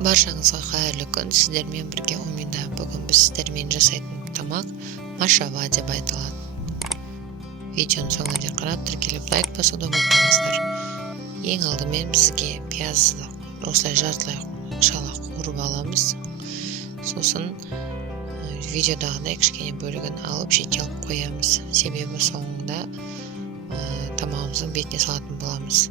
Баршаңызға қайырлы күн. Сіздермен бірге Умида. Бүгін біз сіздермен жасайтын тамақ машава деп айтылады. Видеоның соңына дейін қарап, тіркеліп лайк басуды ұмытпаңыздар. Ең алдымен бізге пиязды осылай жартылай шала қуырып аламыз. Сосын видеодағыдай кішкене бөлігін алып шетке алып қоямыз. Себебі соңында тамағымыздың бетіне салатын боламыз.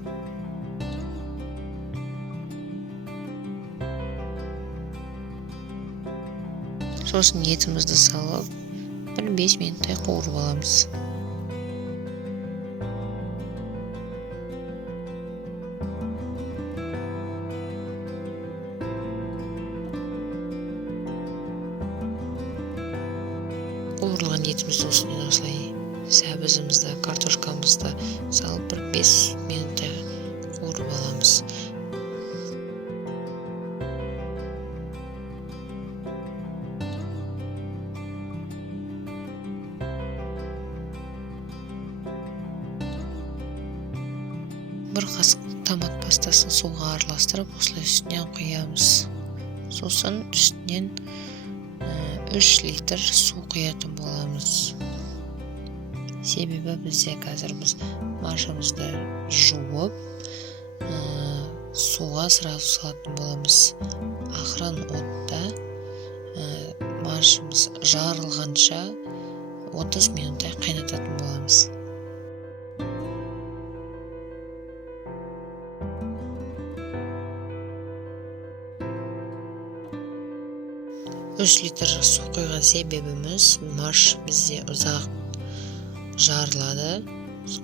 Сосын етімізді салып, 1-5 минуттай қуырып аламыз. Қуырылған етімізді осылай сәбізімізді, картошкамызды салып 1-5 минуттай қуырып аламыз. Бір қасық томат пастасын суға араластырып, осылай үстінен құямыз. Сосын үстінен 3 литр су құятын боламыз. Себебі бізде қазір біз машамызды жуып, суға сразу салатын боламыз. Ақырын отта машымыз жарылғанша 30 минуттай қайнататын боламыз. 3 литр су құйған себебіміз маш бізде ұзақ жарылады.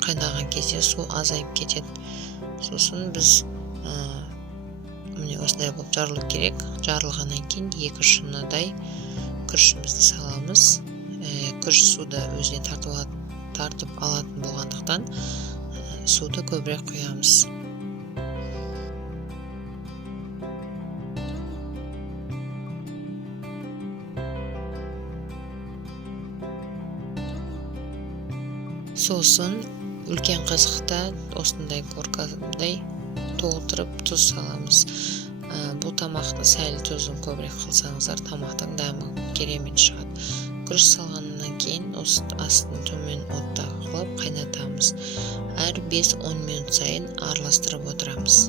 Қайнаған кезде су азайып кетеді. Сосын біз осындай болып жарылу керек. Жарылғаннан кейін 2 шыныдай күрішімізді саламыз. Күріш суды өзіне тартып алатын болғандықтан суды көбірек құямыз. Сосын үлкен қасықта осындай горкадай толтырып тұз саламыз. Бұл тамақты сәл тұзын көбірек қылсаңыздар, тамақтың дәмі керемет шығады. Күріш салғаннан кейін астын төмен отта қылып қайнатамыз. Әр 5-10 минут сайын араластырып отырамыз.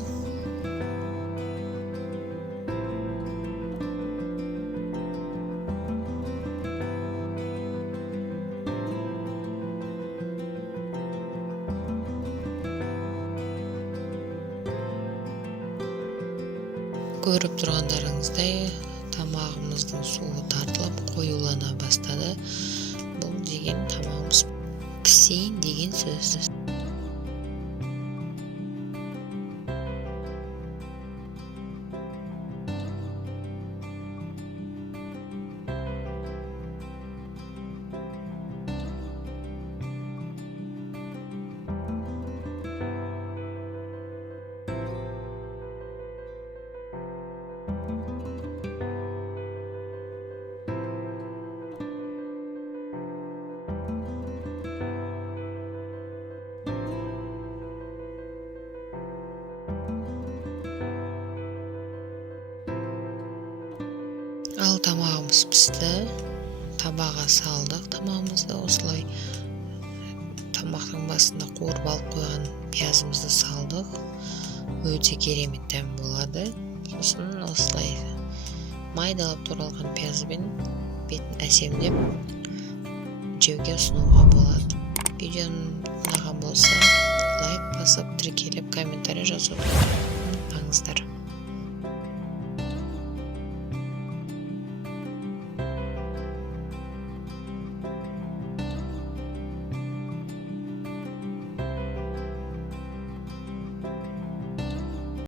Көріп тұрғандарыңыздай тамағымыздың суы тартылып қоюлана бастады. Бұл деген тамағымыз пісейін деген сөз. Ал тамағымыз пісті. Табаға салдық тамағымызды. Осылай тамақтың басында қуырып алып қойған пиязымызды салдық. Өте керемет дәм болады. Сосын осылай майдалап туралған пиязбен бетін әсемдеп жеуге ұсынуға болады. Видеоның ұнаған болса, лайк басып, тіркеліп, комментарий жазуды ұмытпаңыздар.